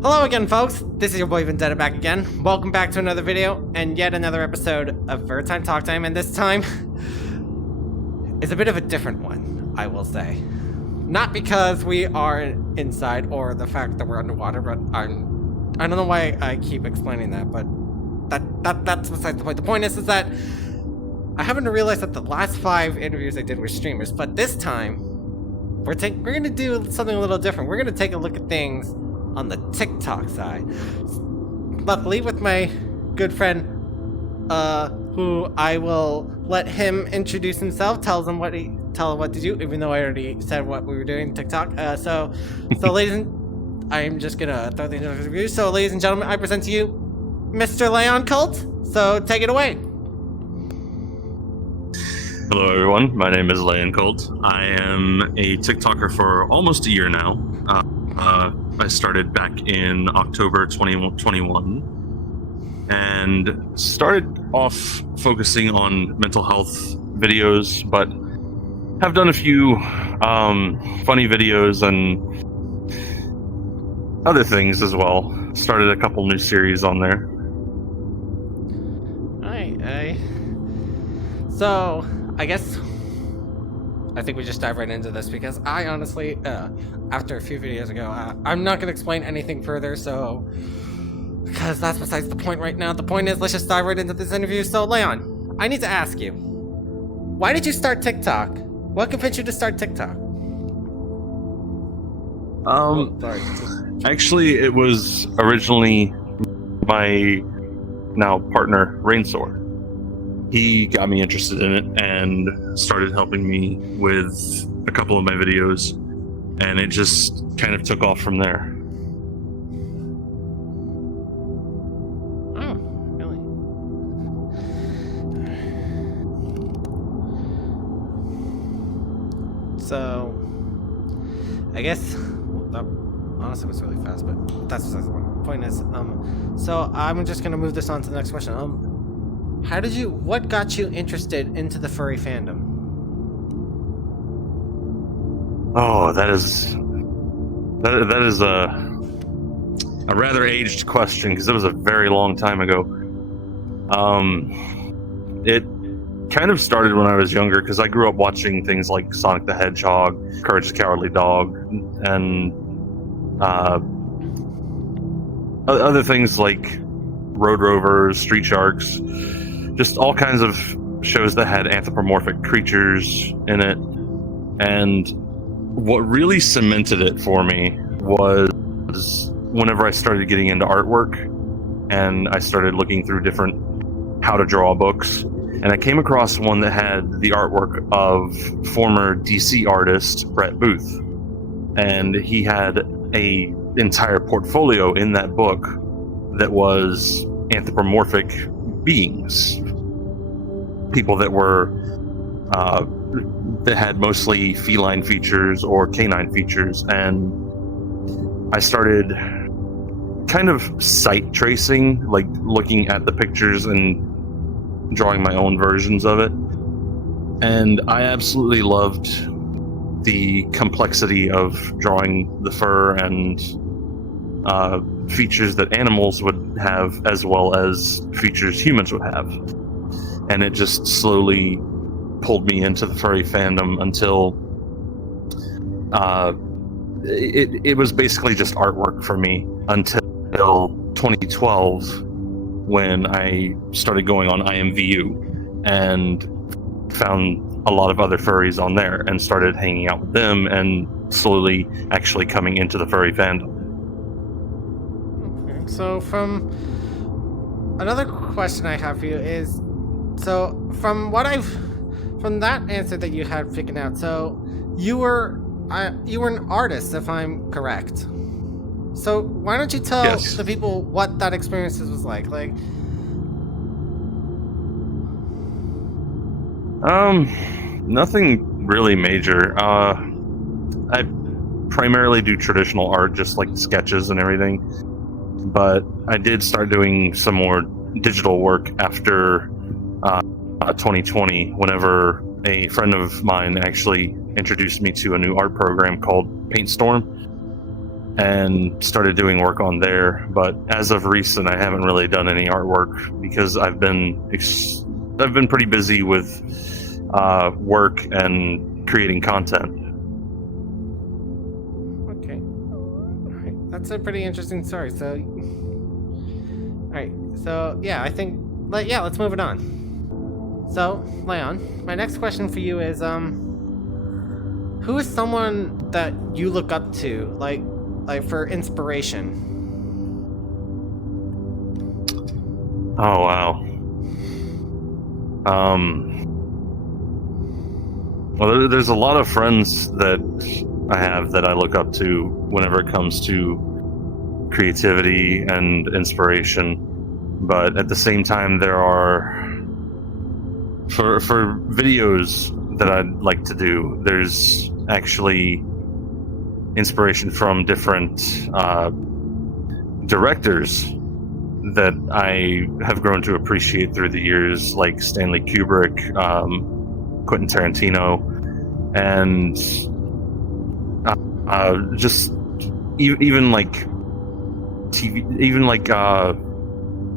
Hello again, folks. This is your boy Vendetta back again. Welcome back to another video and yet another episode of Furtime Talktime, and this time is a bit of a different one, I will say. Not because we are inside or the fact that we're underwater, but I don't know why I keep explaining that, but that's besides the point. The point is that I haven't realized that the last 5 interviews I did were streamers, but this time we're gonna do something a little different. We're gonna take a look at things on the TikTok side. Luckily, with my good friend, who I will let him introduce himself, tell him what to do, even though I already said what we were doing TikTok. So ladies and I'm just gonna throw the interview. So, ladies and gentlemen, I present to you Mr. Laeonculdt. So take it away. Hello everyone, my name is Laeonculdt. I am a TikToker for almost a year now. I started back in October 2021 and started off focusing on mental health videos, but have done a few funny videos and other things as well. Started a couple new series on there. So I guess I think we just dive right into this because I honestly, after a few videos ago, I'm not going to explain anything further, so, because that's besides the point right now. The point is, let's just dive right into this interview. So, Leon, I need to ask you, why did you start TikTok? What convinced you to start TikTok? Actually, it was originally my now partner, Rainsor. He got me interested in it and started helping me with a couple of my videos, and it just kind of took off from there. Oh, really? So, I guess that honestly was really fast, but that's besides the point. Point is, so I'm just gonna move this on to the next question. What got you interested into the furry fandom? Oh, that is a rather aged question because it was a very long time ago. It kind of started when I was younger because I grew up watching things like Sonic the Hedgehog, Courage the Cowardly Dog, and other things like Road Rovers, Street Sharks. Just all kinds of shows that had anthropomorphic creatures in it. And what really cemented it for me was whenever I started getting into artwork and I started looking through different how to draw books. And I came across one that had the artwork of former DC artist Brett Booth. And he had a entire portfolio in that book that was anthropomorphic beings, people that were that had mostly feline features or canine features, and I started kind of sight tracing, like looking at the pictures and drawing my own versions of it, and I absolutely loved the complexity of drawing the fur and features that animals would have as well as features humans would have. And it just slowly pulled me into the furry fandom until it was basically just artwork for me until 2012 when I started going on IMVU and found a lot of other furries on there and started hanging out with them and slowly actually coming into the furry fandom. So from another question I have for you is, so from that answer that you had figured out, so you were an artist, if I'm correct. So why don't you tell the people what that experience was like? Nothing really major. I primarily do traditional art, just like sketches and everything. But I did start doing some more digital work after 2020, whenever a friend of mine actually introduced me to a new art program called PaintStorm. and started doing work on there. But as of recent, I haven't really done any artwork because I've been pretty busy with work and creating content. Okay. Alright. That's a pretty interesting story. So, alright. So, yeah, I think, let's move it on. So, Leon, my next question for you is, who is someone that you look up to, like for inspiration? Oh, wow. Well, there's a lot of friends that I have that I look up to whenever it comes to creativity and inspiration. But at the same time, there are, for videos that I'd like to do, there's actually inspiration from different directors that I have grown to appreciate through the years, like Stanley Kubrick, Quentin Tarantino, and just even like TV, even like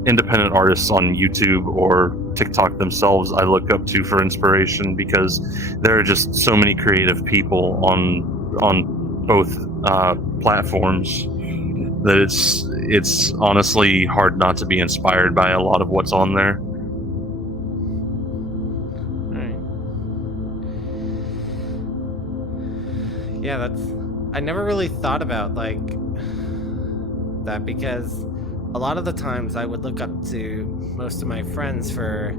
independent artists on YouTube or TikTok themselves I look up to for inspiration, because there are just so many creative people on both platforms that it's honestly hard not to be inspired by a lot of what's on there. Alright. Yeah, I never really thought about like that, because a lot of the times I would look up to most of my friends for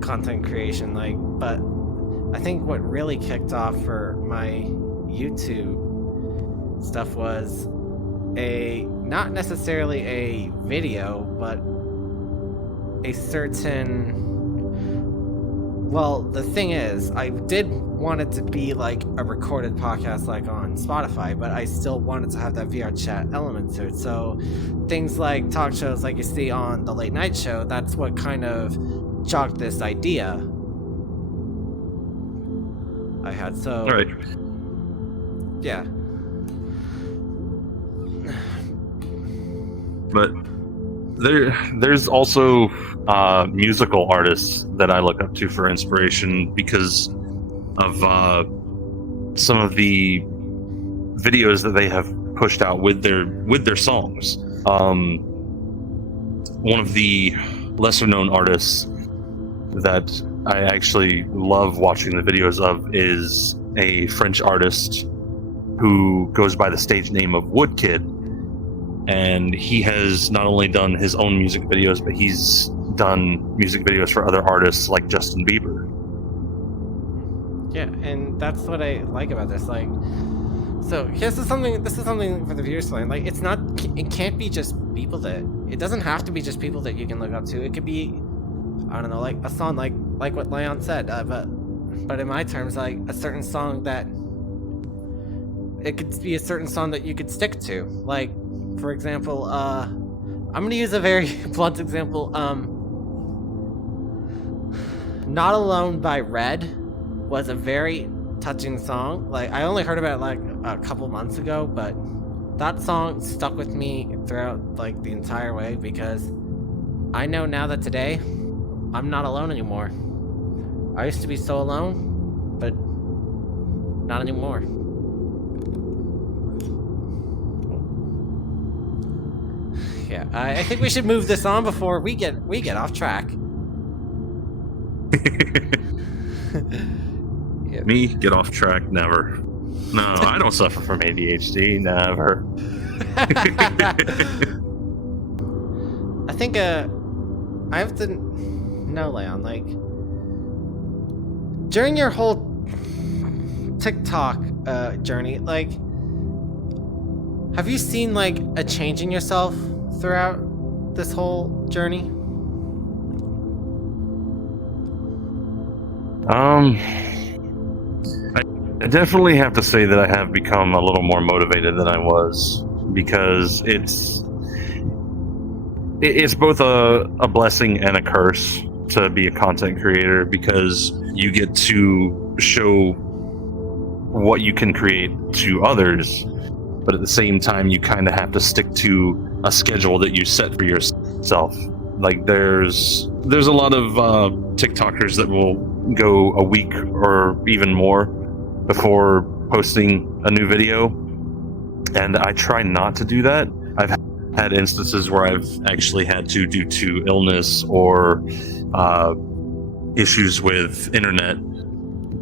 content creation, but I think what really kicked off for my YouTube stuff was not necessarily a video, but a certain, well, the thing is, I did want it to be like a recorded podcast like on Spotify, but I still wanted to have that VR chat element to it. So things like talk shows like you see on the late night show, that's what kind of jogged this idea I had. So All right. Yeah. But there's also musical artists that I look up to for inspiration because of some of the videos that they have pushed out with their songs. One of the lesser known artists that I actually love watching the videos of is a French artist who goes by the stage name of Woodkid. And he has not only done his own music videos, but he's done music videos for other artists like Justin Bieber. Yeah, and that's what I like about this. Like, so this is something for the viewers to learn. Like, it can't be just people it doesn't have to be just people that you can look up to. It could be, I don't know, like a song like what Leon said, but in my terms, like a certain song that, it could be a certain song that you could stick to. Like, for example, I'm gonna use a very blunt example. Not Alone by Red was a very touching song. Like, I only heard about it like a couple months ago, but that song stuck with me throughout like the entire way, because I know now that today I'm not alone anymore. I used to be so alone, but not anymore. Yeah, I think we should move this on before we get off track. Yeah. Me get off track? Never. No, I don't suffer from ADHD. Never. I think I have to know, Leon, like during your whole TikTok journey, like, have you seen like a change in yourself throughout this whole journey? I definitely have to say that I have become a little more motivated than I was, because it's both a blessing and a curse to be a content creator, because you get to show what you can create to others, but at the same time, you kind of have to stick to a schedule that you set for yourself. Like there's a lot of TikTokers that will go a week or even more before posting a new video, and I try not to do that. I've had instances where I've actually had to, due to illness or issues with internet,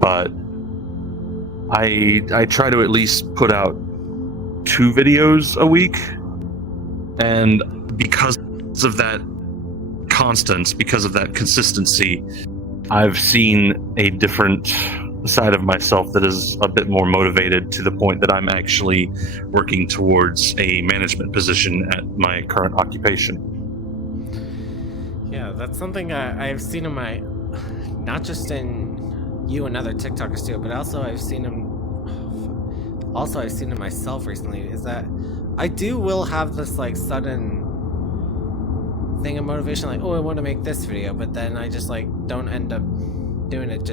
but I try to at least put out 2 videos a week, and because of that because of that consistency, I've seen a different side of myself that is a bit more motivated, to the point that I'm actually working towards a management position at my current occupation. Yeah, that's something I've seen in my, not just in you and other TikTokers too, but also I've seen in myself recently, is that I will have this like sudden thing of motivation, like, oh, I want to make this video, but then I just like don't end up doing it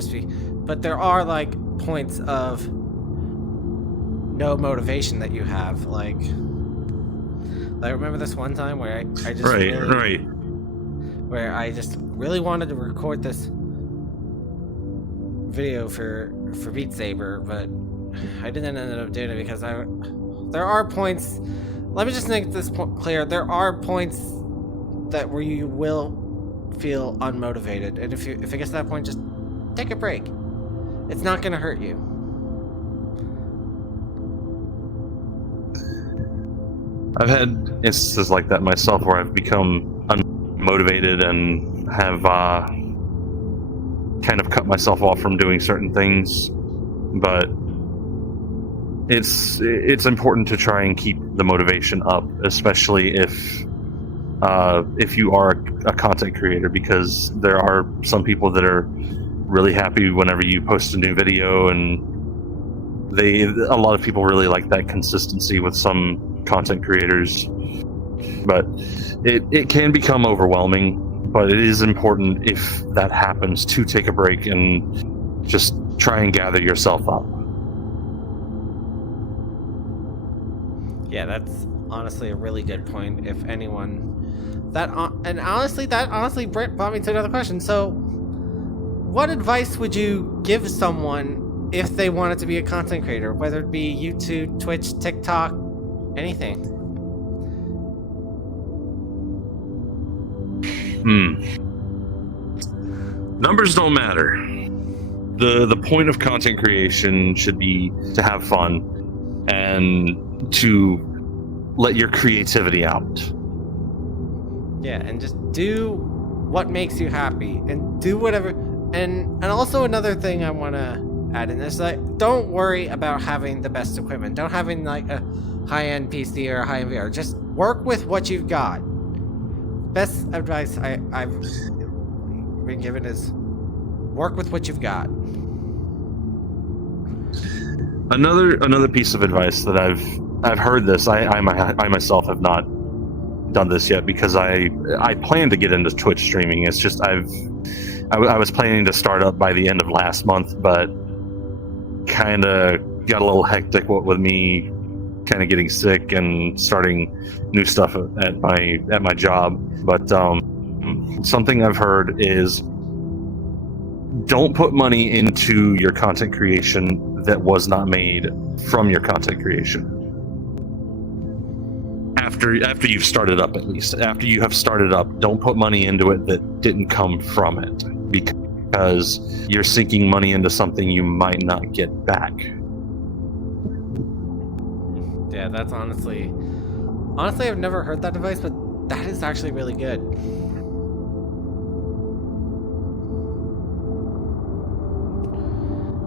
but there are like points of no motivation that you have, like I remember this one time where I just where I just really wanted to record this video for Beat Saber, but I didn't end up doing it because there are points, let me just make this point clear, there are points that where you will feel unmotivated, and if it gets to that point, just take a break. It's not gonna hurt you. I've had instances like that myself where I've become unmotivated and have kind of cut myself off from doing certain things, but it's important to try and keep the motivation up, especially if you are a content creator, because there are some people that are really happy whenever you post a new video, and a lot of people really like that consistency with some content creators, but it can become overwhelming. But it is important, if that happens, to take a break and just try and gather yourself up. Yeah, that's honestly a really good point. If anyone that honestly brought me to another question. So what advice would you give someone if they wanted to be a content creator, whether it be YouTube, Twitch, TikTok, anything? Numbers don't matter. The point the content creation should be to have fun and to let your creativity out. Yeah, and just do what makes you happy, and do whatever. And also another thing I want to add in this, like, don't worry about having the best equipment. Don't having like a high-end PC or a high-end VR. Just work with what you've got. Best advice I've been given is work with what you've got. Another piece of advice that I've heard this. I myself have not done this yet, because I plan to get into Twitch streaming. It's just I was planning to start up by the end of last month, but kind of got a little hectic with me kind of getting sick and starting new stuff at my job. But something I've heard is, don't put money into your content creation that was not made from your content creation. After you've started up, at least after you have started up, don't put money into it that didn't come from it, because you're sinking money into something you might not get back. Yeah, that's honestly I've never heard that advice, but that is actually really good.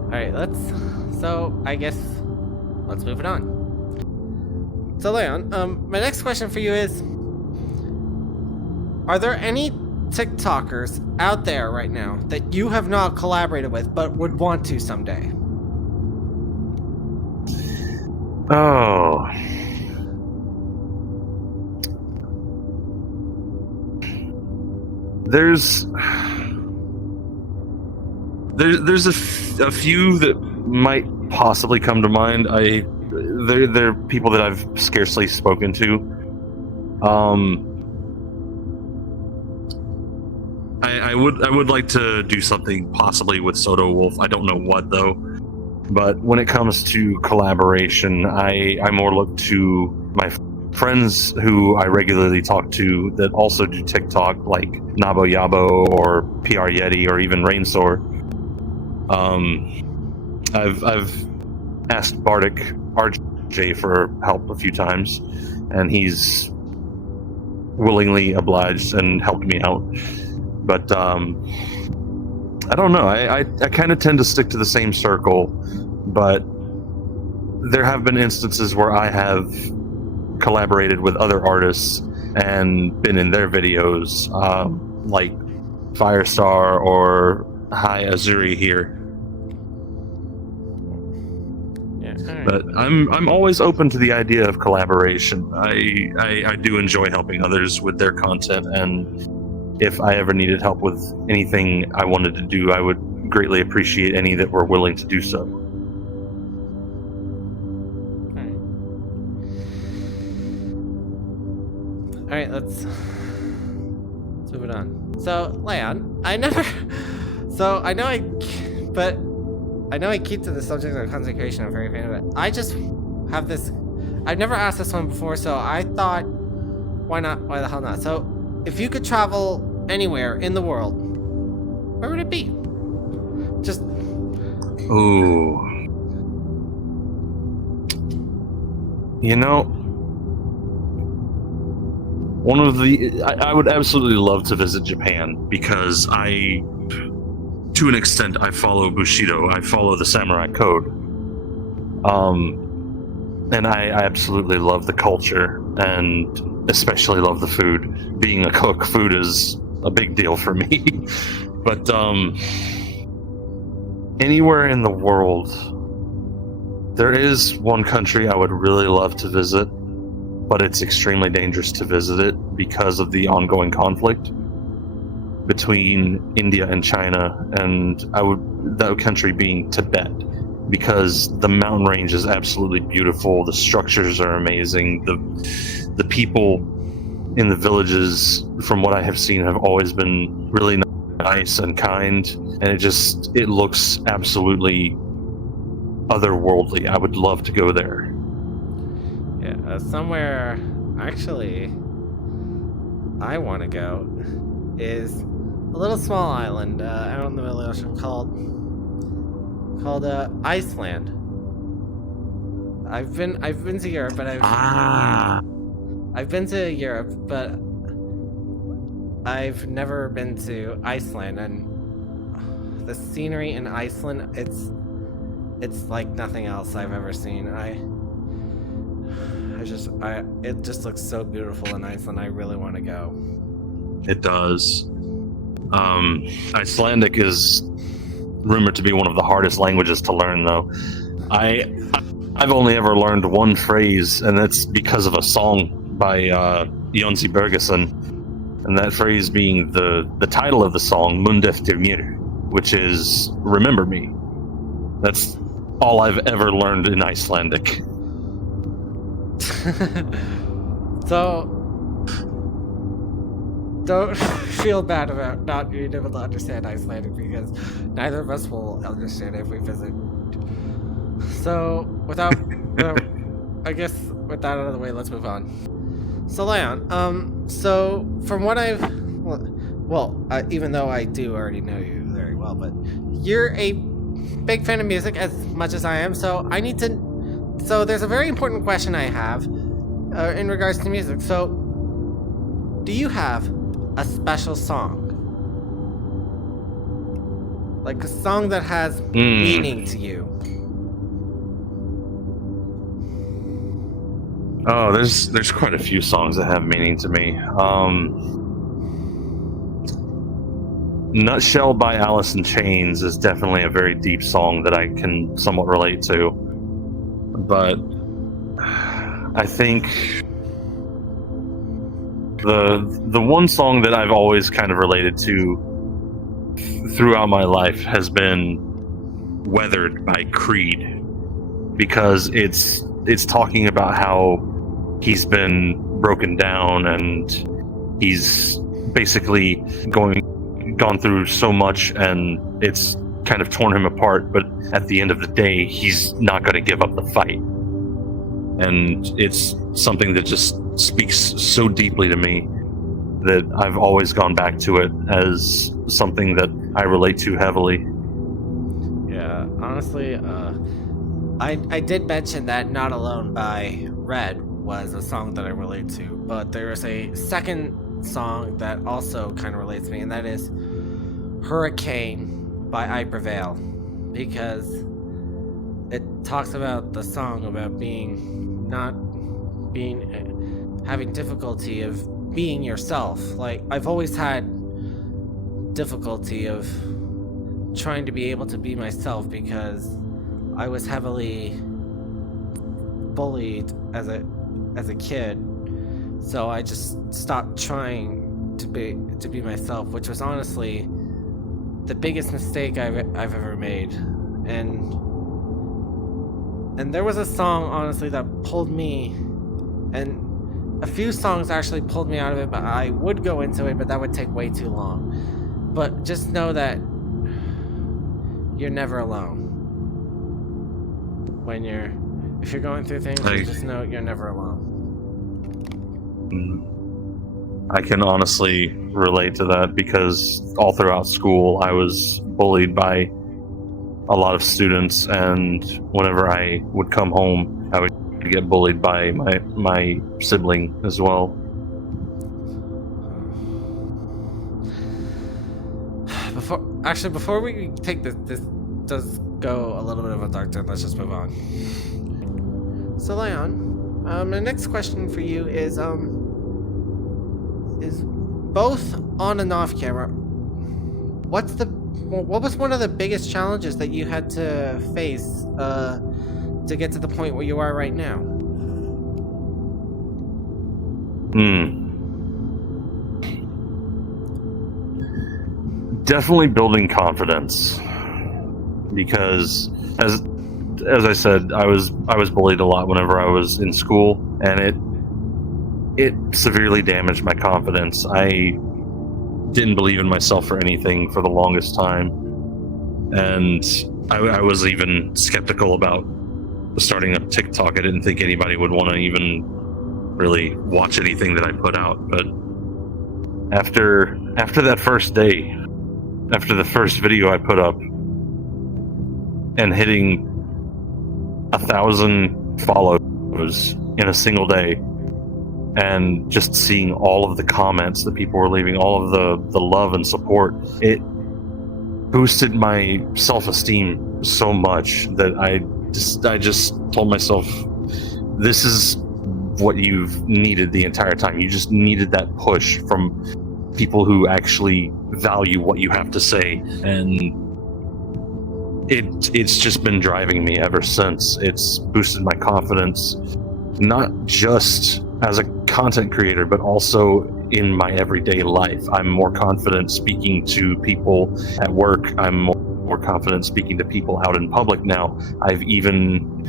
Alright, so I guess let's move it on. So Leon, my next question for you is, are there any TikTokers out there right now that you have not collaborated with but would want to someday? Oh. There's a few that might possibly come to mind. they're people that I've scarcely spoken to. I would like to do something possibly with Soto Wolf. I don't know what though. But when it comes to collaboration, I more look to my friends who I regularly talk to that also do TikTok, like Nabo Yabo or PR Yeti or even Rainsor. I've asked Bardic RJ for help a few times, and he's willingly obliged and helped me out. But I don't know. I kind of tend to stick to the same circle, but there have been instances where I have collaborated with other artists and been in their videos, like Firestar or Hi Azuri here. But I'm always open to the idea of collaboration. I do enjoy helping others with their content, and if I ever needed help with anything I wanted to do, I would greatly appreciate any that were willing to do so. All right, let's move it on. So, Leon, I know I keep to the subject of consecration. I'm very fan of it. I just have this. I've never asked this one before, so I thought, why not? Why the hell not? So, if you could travel anywhere in the world, where would it be? Just. Ooh. You know, one of the I would absolutely love to visit Japan because to an extent, I follow Bushido. I follow the samurai code. And I absolutely love the culture and especially love the food. Being a cook, food is a big deal for me. But anywhere in the world, there is one country I would really love to visit, but it's extremely dangerous to visit it because of the ongoing conflict between India and China, and that country being Tibet, because the mountain range is absolutely beautiful. The structures are amazing. The people in the villages, from what I have seen, have always been really nice and kind, and it looks absolutely otherworldly. I would love to go there. Yeah, somewhere actually I want to go is a little small island out in the middle of the ocean called Iceland. I've been to Europe, but I've been to Europe, but I've never been to Iceland, and the scenery in Iceland, it's like nothing else I've ever seen. It just looks so beautiful in Iceland. I really want to go. It does. Icelandic is rumored to be one of the hardest languages to learn, though. I've only ever learned one phrase, and that's because of a song by Jónsi Bergason, and that phrase being the title of the song, Mund eftir mér, which is "Remember Me." That's all I've ever learned in Icelandic. So, don't feel bad about not being able to understand Icelandic, because neither of us will understand it if we visit. So, I guess with that out of the way, let's move on. So, Leon, so from what even though I do already know you very well, but you're a big fan of music as much as I am, so there's a very important question I have in regards to music. So, do you have a special song? Like a song that has meaning to you? Oh, there's quite a few songs that have meaning to me. Nutshell by Alice in Chains is definitely a very deep song that I can somewhat relate to. But I think the one song that I've always kind of related to throughout my life has been Weathered by Creed, because it's it's talking about how he's been broken down and he's basically gone through so much, and it's kind of torn him apart, but at the end of the day, he's not going to give up the fight. And it's something that just speaks so deeply to me that I've always gone back to it as something that I relate to heavily. Yeah, honestly, I did mention that Not Alone by Red was a song that I relate to, but there is a second song that also kind of relates to me, and that is Hurricane by I Prevail, because it talks about the song about having difficulty of being yourself. Like, I've always had difficulty of trying to be able to be myself because I was heavily bullied as a kid, so I just stopped trying to be myself, which was honestly the biggest mistake I've ever made. And there was a song, honestly, that pulled me, and a few songs actually pulled me out of it, but I would go into it, but that would take way too long. But just know that you're never alone. If you're going through things, just know you're never alone. I can honestly relate to that because all throughout school I was bullied by a lot of students, and whenever I would come home, I would get bullied by my sibling as well. Before we take this does go a little bit of a dark turn. Let's just move on. So Leon, my next question for you is both on and off camera. What was one of the biggest challenges that you had to face to get to the point where you are right now? Definitely building confidence, because as I said, I was bullied a lot whenever I was in school, and it severely damaged my confidence. I didn't believe in myself for anything for the longest time, and I was even skeptical about starting up TikTok. I didn't think anybody would want to even really watch anything that I put out. But after that first day, after the first video I put up and hitting 1,000 follows in a single day, and just seeing all of the comments that people were leaving, all of the love and support, it boosted my self-esteem so much that I just told myself, this is what you've needed the entire time. You just needed that push from people who actually value what you have to say, and it's just been driving me ever since. It's boosted my confidence, not just as a content creator, but also in my everyday life. I'm more confident speaking to people at work. I'm more confident speaking to people out in public now. I've even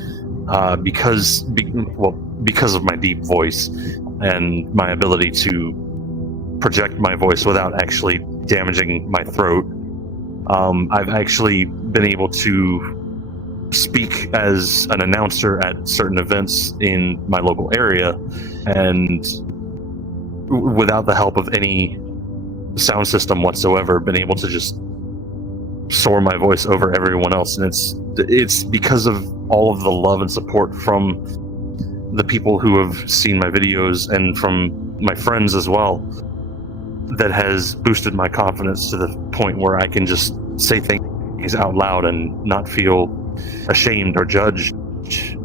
because of my deep voice and my ability to project my voice without actually damaging my throat, I've actually been able to speak as an announcer at certain events in my local area, and without the help of any sound system whatsoever, been able to just soar my voice over everyone else. And it's because of all of the love and support from the people who have seen my videos and from my friends as well, that has boosted my confidence to the point where I can just say things out loud and not feel ashamed or judged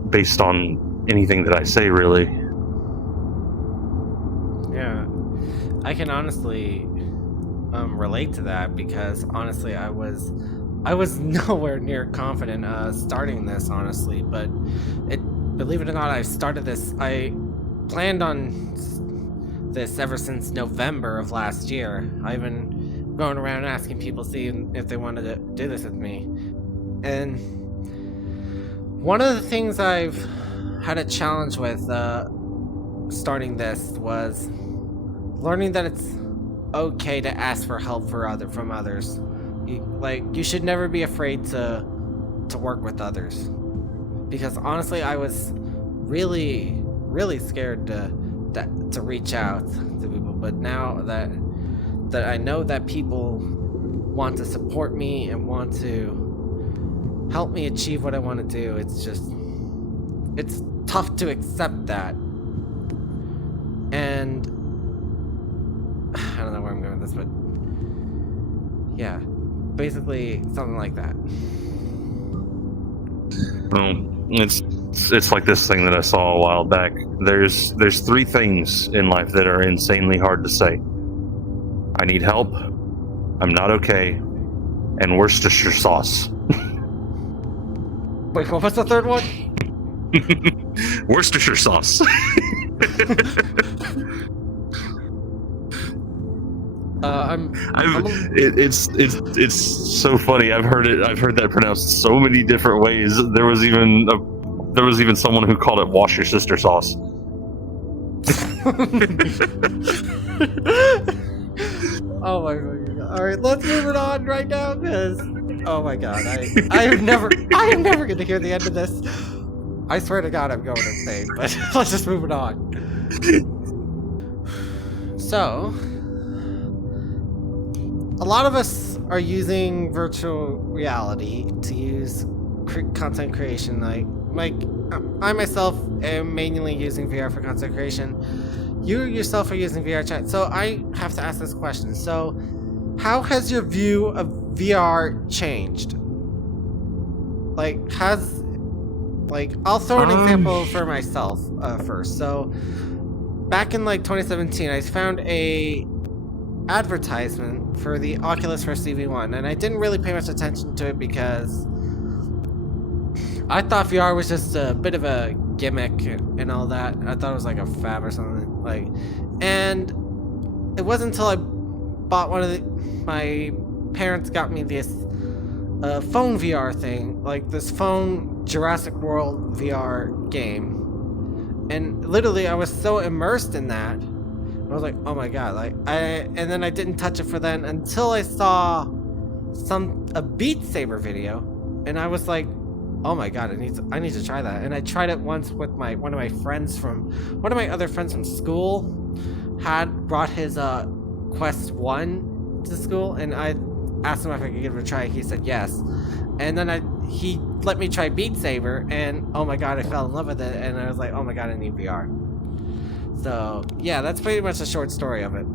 based on anything that I say, really. Yeah, I can honestly relate to that, because honestly I was nowhere near confident starting this, honestly. But believe it or not, I planned on this ever since November of last year. I've been going around asking people, seeing if they wanted to do this with me. And one of the things I've had a challenge with starting this was learning that it's okay to ask for help from others. You should never be afraid to work with others, because honestly I was really scared to reach out to people, but now that I know that people want to support me and want to help me achieve what I want to do, it's tough to accept that. And I don't know where I'm going with this, but yeah, basically something like that. Well, it's like this thing that I saw a while back. There's 3 things in life that are insanely hard to say. I need help, I'm not okay, and Worcestershire sauce. Wait, what was the third one? Worcestershire sauce. It's so funny. I've heard that pronounced so many different ways. There was even someone who called it wash your sister sauce. Oh my god. Alright, let's move it on right now, because oh my god, I am never gonna hear the end of this. I swear to god I'm going insane, but let's just move it on. So a lot of us are using virtual reality to use content creation. Like I myself am mainly using VR for content creation. You yourself are using VR chat. So I have to ask this question. So how has your view of VR changed? I'll throw an example for myself first. So back in 2017, I found a advertisement for the Oculus Rift CV1, and I didn't really pay much attention to it because I thought VR was just a bit of a gimmick and all that. I thought it was like a fab or something. And it wasn't until I bought my parents got me this phone VR thing, like this phone Jurassic World VR game. And literally I was so immersed in that, I was like, oh my god, and then I didn't touch it for then until I saw a Beat Saber video, and I was like, oh my god, I need to try that. And I tried it once with one of my other friends from school had brought his Quest 1 to school, and I asked him if I could give it a try. He said yes, and then he let me try Beat Saber, and oh my god, I fell in love with it, and I was like, oh my god, I need VR. So yeah, that's pretty much a short story of it.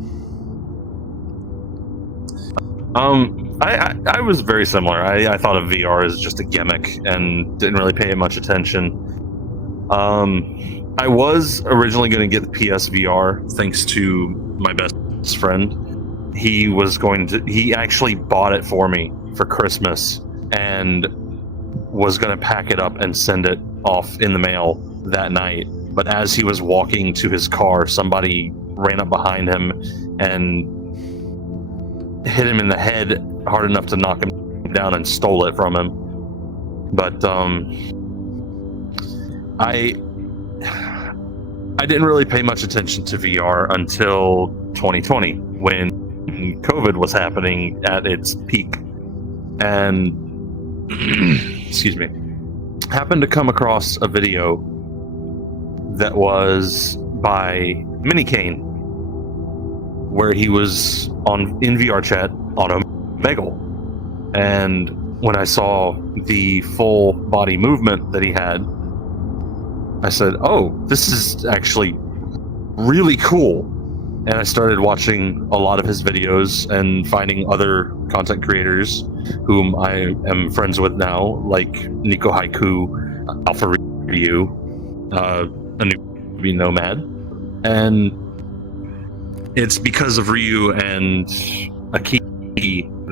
I was very similar. I thought of VR as just a gimmick and didn't really pay much attention. I was originally going to get the PSVR thanks to my best friend. He actually bought it for me for Christmas and was going to pack it up and send it off in the mail that night. But as he was walking to his car, somebody ran up behind him and hit him in the head hard enough to knock him down and stole it from him. But I didn't really pay much attention to VR until 2020 when COVID was happening at its peak, and excuse me, happened to come across a video that was by Minikane, where he was in VR chat on a bagel. And when I saw the full body movement that he had, I said, oh, this is actually really cool. And I started watching a lot of his videos and finding other content creators whom I am friends with now, like Nico Haiku, Alpha Ryu, a newbie nomad. And it's because of Ryu and Aki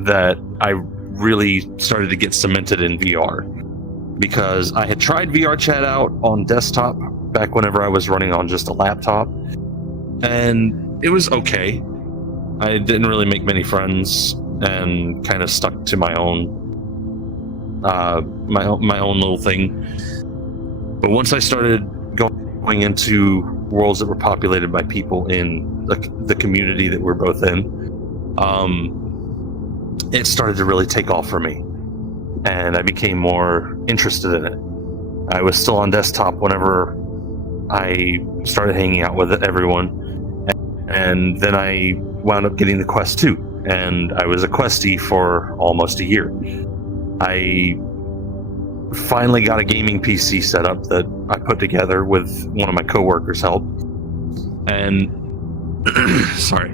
that I really started to get cemented in VR, because I had tried VR chat out on desktop back whenever I was running on just a laptop, and it was okay. I didn't really make many friends and kind of stuck to my own my own little thing. But once I started going into worlds that were populated by people in the community that we're both in, it started to really take off for me, and I became more interested in it. I was still on desktop whenever I started hanging out with everyone, and then I wound up getting the Quest 2, and I was a Questie for almost a year. I finally got a gaming PC set up that I put together with one of my coworkers' help, and sorry,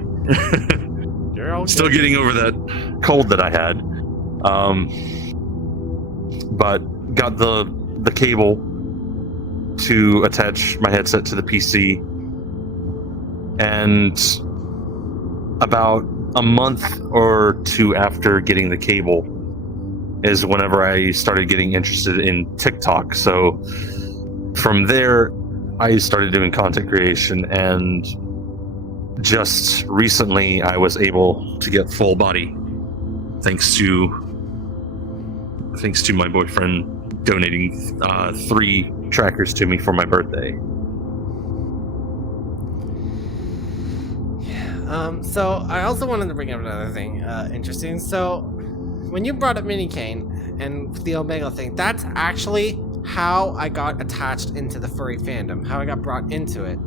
still getting over that cold that I had, but got the cable to attach my headset to the PC, and about a month or two after getting the cable is whenever I started getting interested in TikTok. So from there, I started doing content creation, and just recently I was able to get full body thanks to my boyfriend donating 3 trackers to me for my birthday. So I also wanted to bring up another thing interesting. So when you brought up Minikane and the Omega thing, that's actually how I got attached into the furry fandom, how I got brought into it.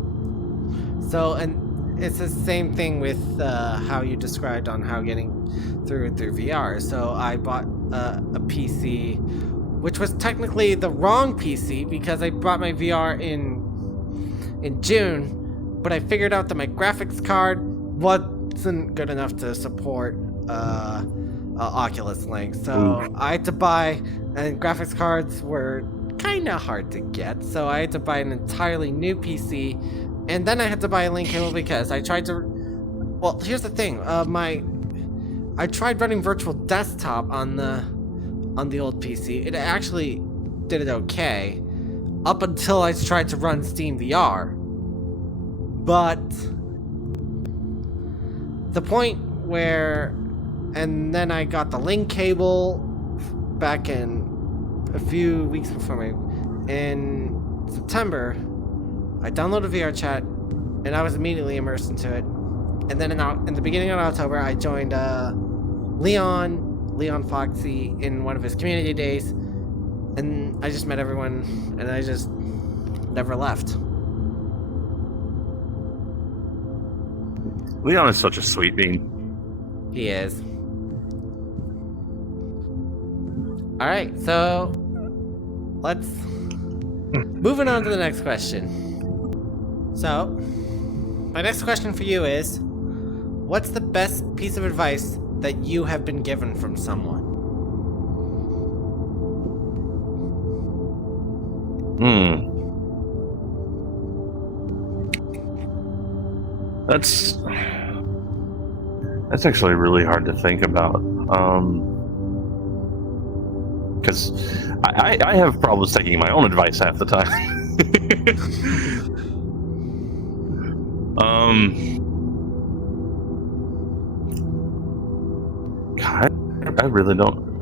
So, and it's the same thing with how you described on how getting through VR. So I bought a PC, which was technically the wrong PC because I bought my VR in June, but I figured out that my graphics card wasn't good enough to support Oculus Link, so I had to buy, and graphics cards were kind of hard to get, so I had to buy an entirely new PC, and then I had to buy a link cable because I tried to, well, here's the thing, I tried running virtual desktop on the old PC. It actually did it okay, up until I tried to run Steam VR, but the point where, and then I got the link cable back in a few weeks before in September. I downloaded VR Chat, and I was immediately immersed into it. And then in the beginning of October, I joined Leon Foxy in one of his community days, and I just met everyone, and I just never left. Leon is such a sweet bean. He is. Alright, so let's moving on to the next question. So my next question for you is, what's the best piece of advice that you have been given from someone? That's actually really hard to think about, because I have problems taking my own advice half the time. God, I really don't.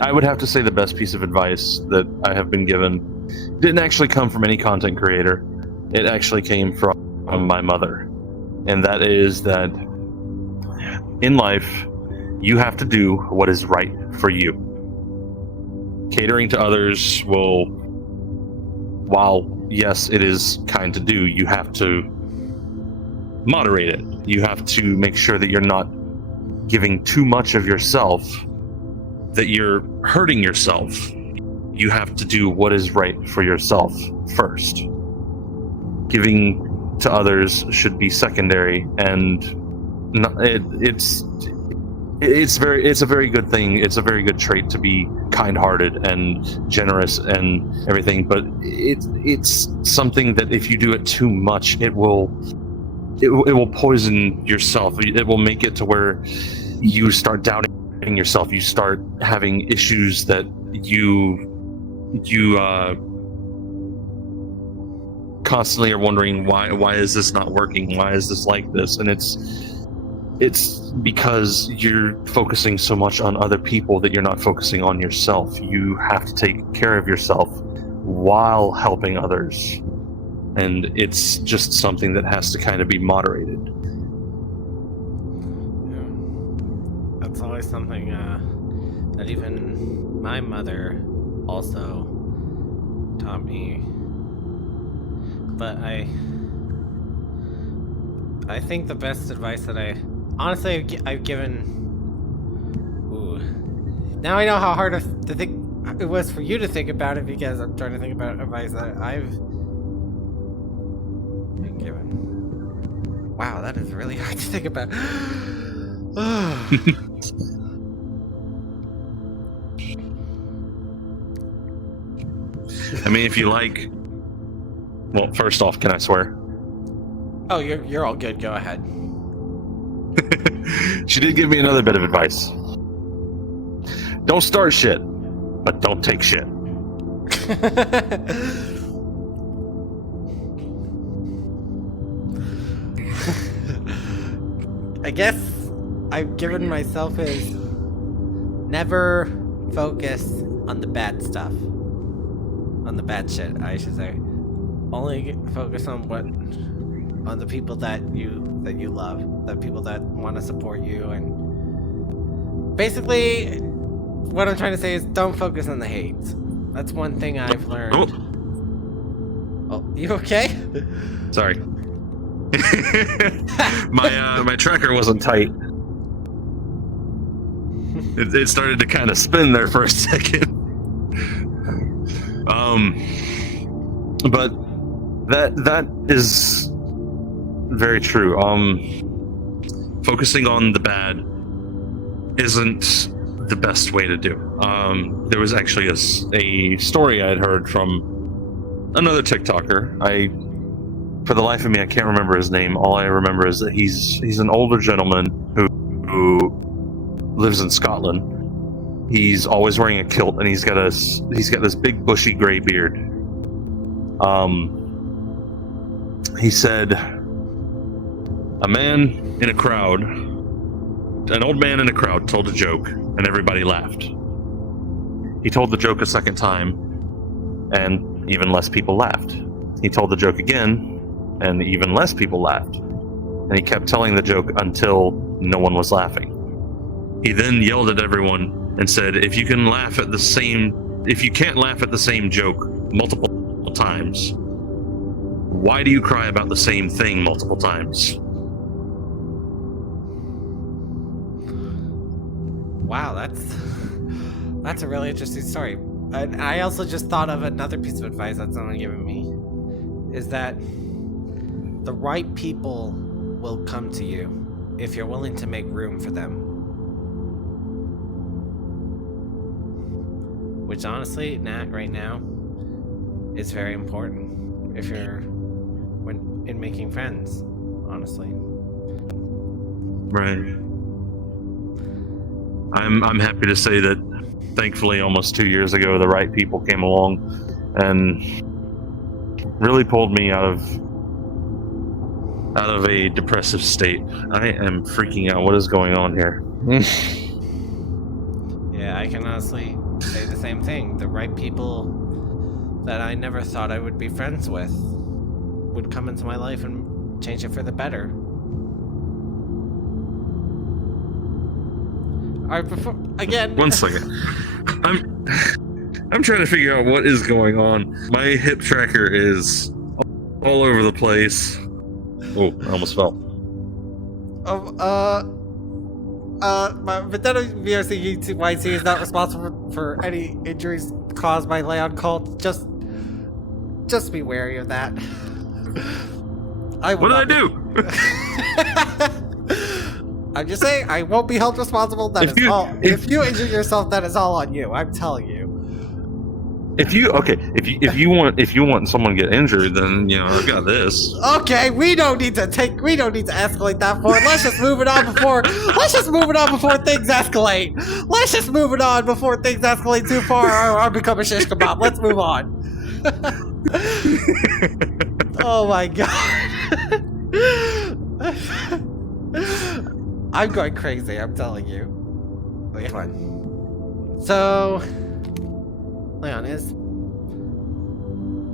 I would have to say the best piece of advice that I have been given didn't actually come from any content creator. It actually came from my mother, and that is that in life you have to do what is right for you. Catering to others will, while yes it is kind to do, you have to moderate it. You have to make sure that you're not giving too much of yourself, that you're hurting yourself. You have to do what is right for yourself first. Giving to others should be secondary, and it's a very good thing. It's a very good trait to be kind-hearted and generous and everything, but it's something that if you do it too much, it will poison yourself. It will make it to where you start doubting yourself. You start having issues that you constantly are wondering, why is this not working? Why is this like this? And it's because you're focusing so much on other people that you're not focusing on yourself. You have to take care of yourself while helping others. And it's just something that has to kind of be moderated. Yeah. That's always something that even my mother also taught me. But I think the best advice that I've given. Ooh. Now I know how hard to think it was for you to think about it, because I'm trying to think about advice that I've been given. Wow, that is really hard to think about. I mean, if you like. Well, first off, can I swear? Oh, you're all good. Go ahead. She did give me another bit of advice. Don't start shit, but don't take shit. I guess I've given myself is never focus on the bad stuff. On the bad shit, I should say. Only focus on the people that you love, the people that want to support you, and basically what I'm trying to say is don't focus on the hate. That's one thing I've learned. Oh, you okay? Sorry. My tracker wasn't tight. It started to kind of spin there for a second. But that is very true. Focusing on the bad isn't the best way to do. There was actually a story I had heard from another TikToker. For the life of me, I can't remember his name. All I remember is that he's an older gentleman who lives in Scotland. He's always wearing a kilt, and he's got this big bushy gray beard. He said, an old man in a crowd told a joke, and everybody laughed. He told the joke a second time, and even less people laughed. He told the joke again, and even less people laughed. And he kept telling the joke until no one was laughing. He then yelled at everyone and said, if you can't laugh at the same joke multiple times, why do you cry about the same thing multiple times? Wow, that's a really interesting story. I also just thought of another piece of advice that someone given me, is that the right people will come to you if you're willing to make room for them. Which honestly, right now, is very important if you're in making friends, honestly. Right. I'm happy to say that thankfully almost 2 years ago the right people came along and really pulled me out of a depressive state. I am freaking out. What is going on here? Yeah, I can honestly say the same thing. The right people that I never thought I would be friends with would come into my life and change it for the better. Alright, again. One second. I'm trying to figure out what is going on. My hip tracker is all over the place. Oh, I almost fell. My Vendetta VOC YC is not responsible for any injuries caused by Laeonculdt. Just be wary of that. What did I do? I'm just saying, I won't be held responsible. If you injure yourself, that is all on you. I'm telling you. If you want someone to get injured, then I've got this. Okay, we don't need to escalate that forward. Let's just move it on before things escalate. Let's just move it on before things escalate too far or become a shish kebab. Let's move on. Oh my god. I'm going crazy, I'm telling you. Leon. So, Leon,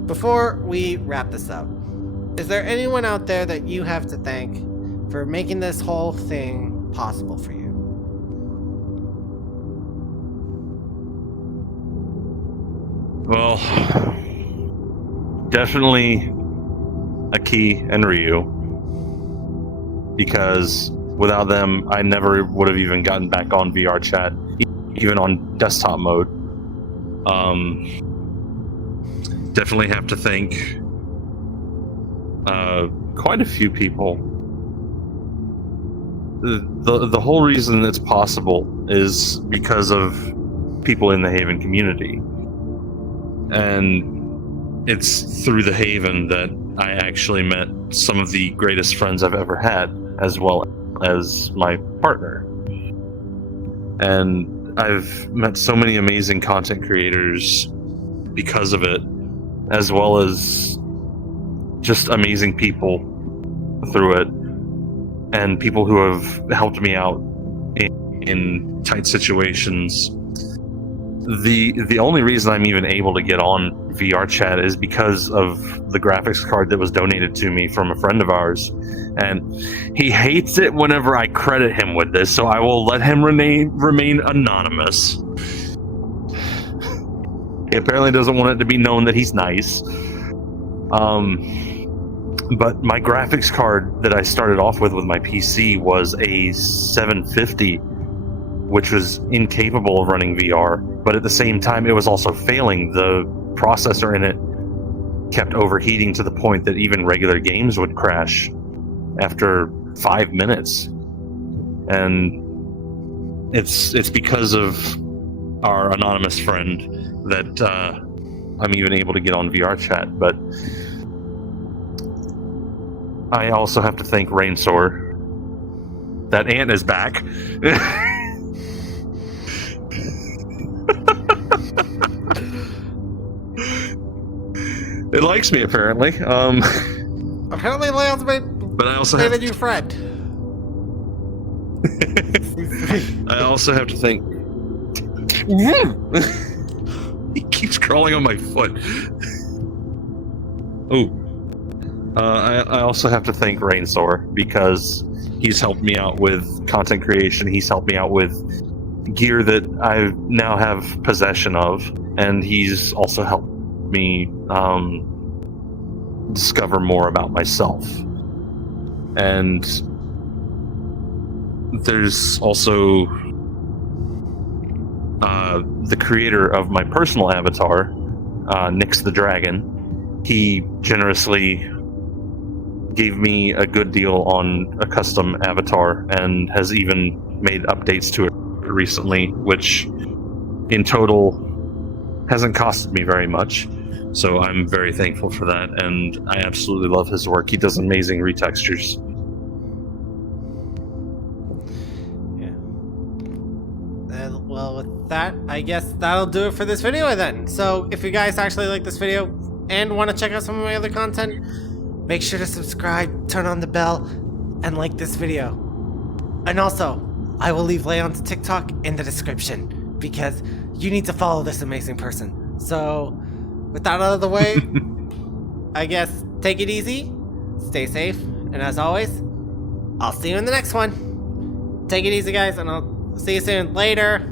before we wrap this up, is there anyone out there that you have to thank for making this whole thing possible for you? Well, definitely Aki and Ryu, because without them, I never would have even gotten back on VR chat, even on desktop mode. Definitely have to thank quite a few people. The whole reason it's possible is because of people in the Haven community. And it's through the Haven that I actually met some of the greatest friends I've ever had, as well as my partner. And I've met so many amazing content creators because of it, as well as just amazing people through it, and people who have helped me out in tight situations. The only reason I'm even able to get on VR chat is because of the graphics card that was donated to me from a friend of ours, and he hates it whenever I credit him with this, so I will let him remain anonymous. He apparently doesn't want it to be known that he's nice. But my graphics card that I started off with my PC was a 750, which was incapable of running VR, but at the same time it was also failing. The processor in it kept overheating to the point that even regular games would crash after 5 minutes. And it's because of our anonymous friend that I'm even able to get on VR chat. But I also have to thank Rainsor. That ant is back. It likes me, apparently. Apparently Leon's but I also made have a new friend. I also have to thank. He keeps crawling on my foot. Oh. I also have to thank Rainsor, because he's helped me out with content creation. He's helped me out with gear that I now have possession of, and he's also helped me discover more about myself. And there's also the creator of my personal avatar, Nyx the Dragon. He generously gave me a good deal on a custom avatar and has even made updates to it recently, which in total hasn't costed me very much. So I'm very thankful for that, and I absolutely love his work. He does amazing retextures. Yeah. Well, with that, I guess that'll do it for this video then. So if you guys actually like this video and want to check out some of my other content, make sure to subscribe, turn on the bell, and like this video. And also, I will leave Laeon's TikTok in the description, because you need to follow this amazing person. So, with that out of the way, I guess take it easy, stay safe, and as always, I'll see you in the next one. Take it easy, guys, and I'll see you soon. Later.